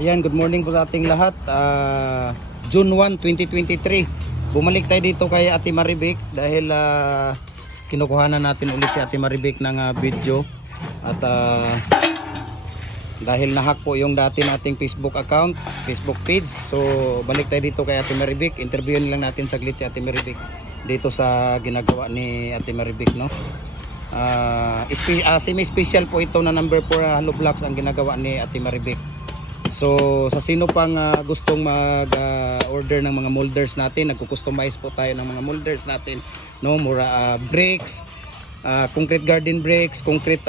Ayan, good morning po sa ating lahat. June 1, 2023. Bumalik tayo dito kay Ate Maribik dahil kinukuhanan natin ulit si Ate Maribik ng video. At dahil nahack po yung dati nating Facebook account, Facebook page. So balik tayo dito kay Ate Maribik. Interviewin lang natin saglit si Ate Maribik dito sa ginagawa ni Ate Maribik, no? Semi-special po ito na number 4 hollow blocks ang ginagawa ni Ate Maribik. So sa sino pang gustong mag-order ng mga molders natin, nagko-customize po tayo ng mga molders natin, no? Mura bricks, concrete garden bricks, concrete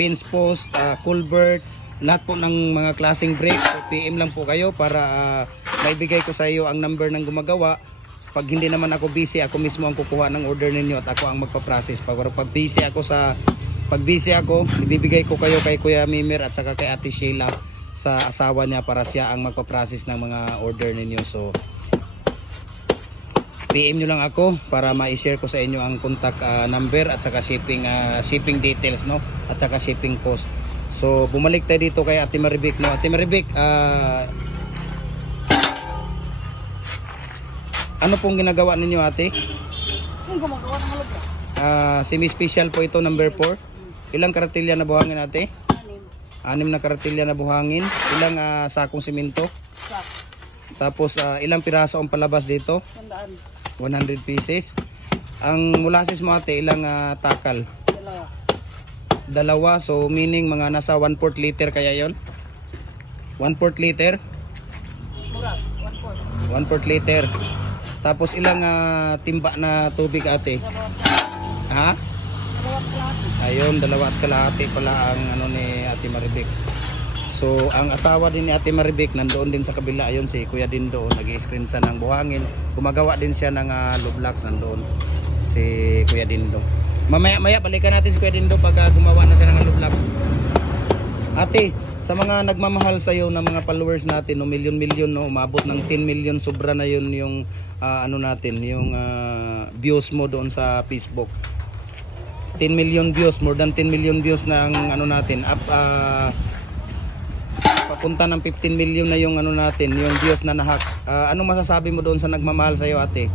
pins post, culvert, lahat po ng mga klaseng bricks. So PM lang po kayo para maibigay ko sa iyo ang number ng gumagawa. Pag hindi naman ako busy, ako mismo ang kukuha ng order ninyo at ako ang magpa-process. Pag busy ako, ibibigay ko kayo kay Kuya Mimir at saka kay Ate Sheila sa asawa niya para siya ang magpa-process ng mga order ninyo. So PM nyo lang ako para ma-share ko sa inyo ang contact number at saka shipping details, no? At saka shipping cost. So bumalik tayo dito kay Ate Maribik, no? Ate Maribik, ano pong ginagawa ninyo, ate? Yung gumagawa ng halog. Semi-special po ito, number 4. Ilang karatilya na buhangin, ate? 6 na karatilya na buhangin. Ilang sakong simento? Tapos ilang piraso ang palabas dito? 100 pieces. Ang molasses mo, ate, ilang takal? Dalawa. So meaning mga nasa 1/4 liter kaya yon? 1/4 liter? 1/4 liter. Tapos ilang timba na tubig, ate? Ha? Ayun, 2 kalahati pala ang ano ni Ate Maribik. So ang asawa din ni Ate Maribik nandoon din sa kabila. Ayun si Kuya Dindo, nag-i-screen sa ng buhangin. Gumagawa din siya ng hollow blocks, nandoon si Kuya Dindo. Mamaya balikan natin si Kuya Dindo pag gumawa na siya ng hollow block. Ate, sa mga nagmamahal sa iyo ng mga followers natin, no, milyon-milyon, no, umabot ng 10 million, sobra na yun yung ano natin, yung views mo doon sa Facebook. 10 million views, more than 10 million views na ang ano natin, up papunta ng 15 million na yung ano natin, yung views na nahack. Anong masasabi mo doon sa nagmamahal sa iyo, ate?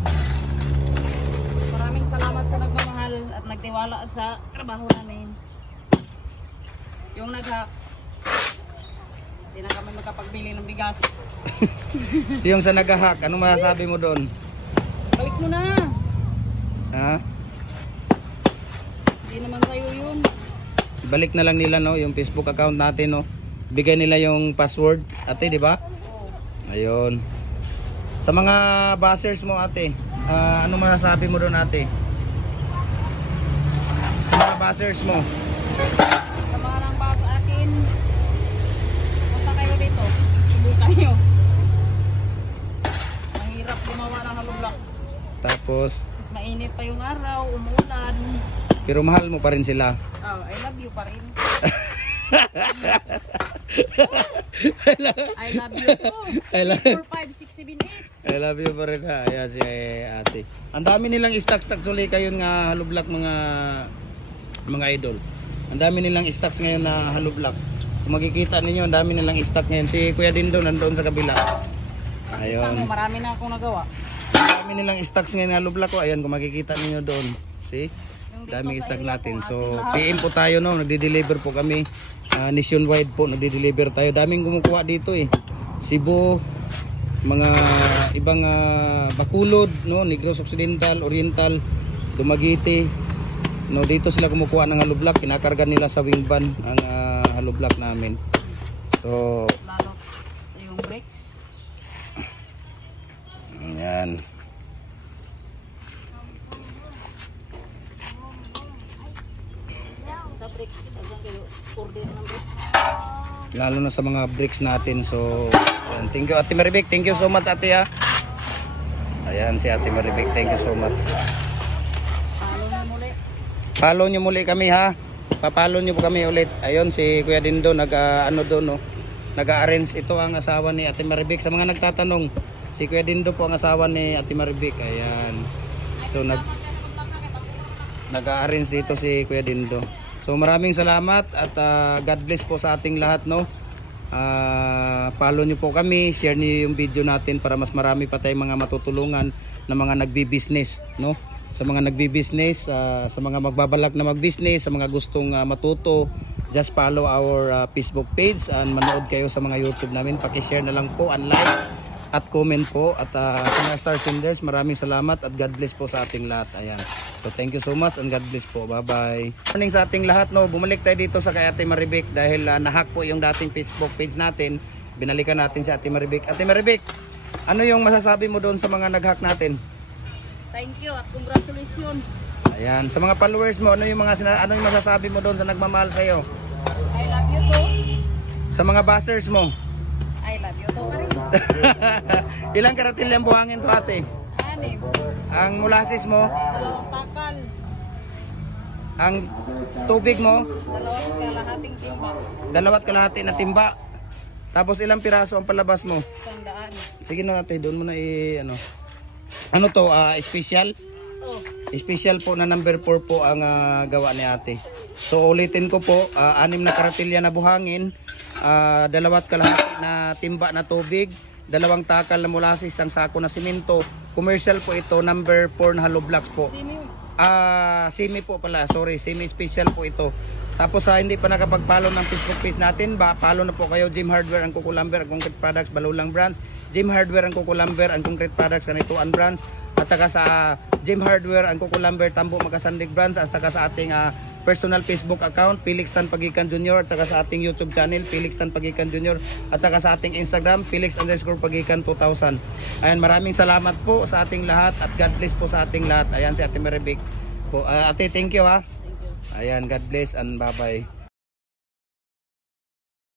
Maraming salamat sa nagmamahal at nagtiwala sa trabaho namin. Yung nag-hack, hindi na kami makapagbili ng bigas. Yung sa nag-hack, anong masasabi mo doon? Balik mo na. Ha? Hindi naman sa'yo yun. Balik na lang nila, no, yung Facebook account natin, no. Bigay nila yung password, ate, di ba? Ayun. Sa mga bashers mo, ate, ano masasabi mo doon, ate? Sa mga bashers mo. Sa mga nang pa sa akin, punta kayo dito. Subukan nyo. Mahirap gumawa ng hollow blocks. Tapos, Mas mainit pa yung araw, umulan. pero mahal mo pa rin sila. Oh, I love you pa rin. I love you po. I love 4, 5, 6, 7, 8. I love you pa rin, ha. Ayan si ate. Ang dami nilang stocks ulit kayo nga hollow block, mga idol. Ang dami nilang stocks ngayon na hollow block. Kung makikita ninyo, ang dami nilang stock ngayon. Si Kuya Dindo nandoon sa kabila. Ayun. Marami na akong nagawa. Ang dami nilang stocks ngayon na hollow block, oh. Ayan, kung makikita ninyo doon. See? Daming stock natin. So PM po tayo, no, nagde-deliver po kami nationwide po, nagde-deliver tayo. Daming kumukuha dito eh. Cebu, mga ibang Bacolod, no, Negros Occidental, Oriental, Dumaguete, no, dito sila kumukuha ng hollow block. Kinakarga nila sa wing van ang hollow block namin. So Lalo yung bricks. ayan. Sa bricks, kita dyan kayo order ng bricks. Lalo na sa mga bricks natin. So ayan. Thank you, Ate Maribik. Thank you so much, ate, ha. Ayan si Ate Maribik. Thank you so much. Follow na muli. Follow nyo muli kami, ha. Papalo nyo po kami ulit. Ayun si Kuya Dindo ano doon, no, nag-arrange. Ito ang asawa ni Ate Maribik. Sa mga nagtatanong, si Kuya Dindo po ang asawa ni Ate Maribik. Ayan. So nag-arrange dito si Kuya Dindo. So maraming salamat at God bless po sa ating lahat, no. Follow nyo po kami, share nyo yung video natin para mas marami pa tayong mga matutulungan na mga nagbi-business, no? Sa mga nagbi-business, sa mga magbabalak na mag-business, sa mga gustong matuto, just follow our Facebook page and manood kayo sa mga YouTube namin. Paki-share na lang po and like at comment po at sa mga star senders, maraming salamat at God bless po sa ating lahat. Ayan. So thank you so much and God bless po. Bye-bye. Morning sa ating lahat, no. Bumalik tayo dito sa kay Ate Maribik dahil nahack po yung dating Facebook page natin. Binalikan natin si Ate Maribik. Ate Maribik, ano yung masasabi mo doon sa mga nag-hack natin? Thank you at congratulations. Ayan, sa mga followers mo, ano yung masasabi mo doon sa nagmamahal sa iyo? I love you too. Sa mga bashers mo? I love you too pa rin. Ilang karatilyang buhangin to, ate? 6. Ang molasses mo? 2 takal. Ang tubig mo? 2 kalahating timba. 2 kalahati na timba. Tapos ilang piraso ang palabas mo? 100. Sige na, ate, doon mo na ano to, special? Oh. Special po na number 4 po ang gawa ni ate. So ulitin ko po, 6 na karatilya na buhangin, 2 kalahati na timba na tubig, 2 takal na molasses, isang sako na simento. Commercial po ito, number 4 na hollow blocks po. Semi po pala, sorry, semi special po ito. Tapos hindi pa nakapag-follow ng Facebook page natin, follow na po kayo. Jim Hardware and Kukulamber, ang concrete products, Balulang brands. Jim Hardware and Kukulamber, ang concrete products, Kanituan brands. At saka sa Jim Hardware and Kukulamber, Tambo Magasandig brands. At saka sa ating personal Facebook account, Felix Tan Pagikan Jr. At saka sa ating YouTube channel, Felix Tan Pagikan Jr. At saka sa ating Instagram, Felix_Pagikan 2000. Ayan, maraming salamat po sa ating lahat at God bless po sa ating lahat. Ayan si Ate Maribik po. Ate, thank you ha. Thank you. Ayan, God bless and bye-bye.